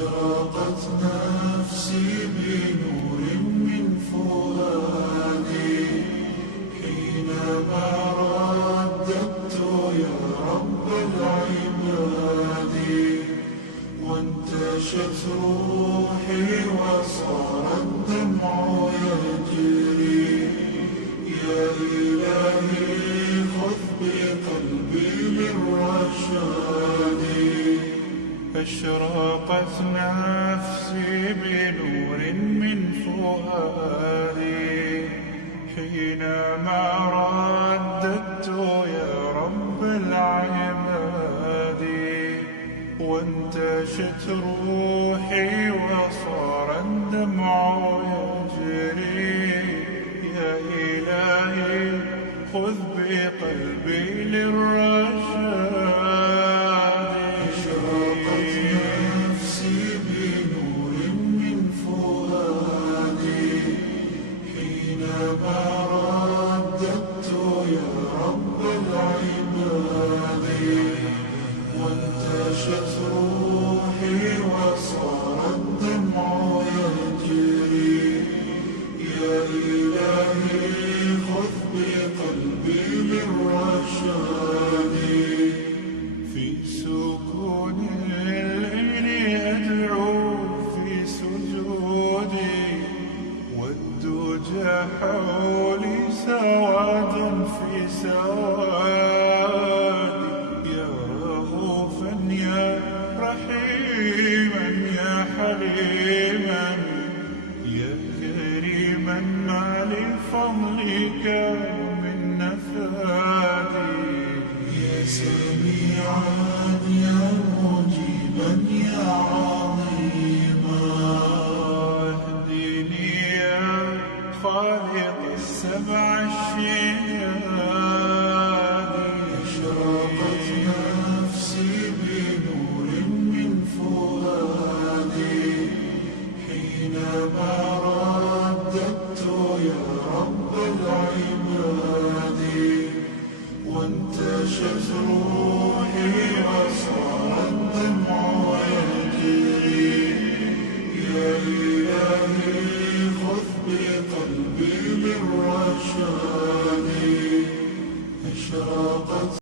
أشرقت نفسي بنور من فؤادي حينما رددت يا رب العباد، وانتشت روحي وصار الدمع يجري. يا إلهي خذ بقلبي للرشاد. أشرقت نفسي بنور من فؤادي حينما رددت يا رب العباد، وانتشت روحي وصار الدمع يجري. يا إلهي خذ بقلبي للرشاد. وانتشت روحي وصار الدمع يجري. يا إلهي خذ بقلبي للرشاد. في سكون الليل أدعو في سجودي، والدجى حولي سواد في سوادي. يا رؤوفا يا رحيما يا حليما يا كريما ما لفضلك من نفادي. يا سميعا يا مجيبا يا عظيما اهدني يا خالق السبع الشياد. أشرقت نفسي بنور من فؤادي حينما رددت يا رب العباد، وانتشت روحي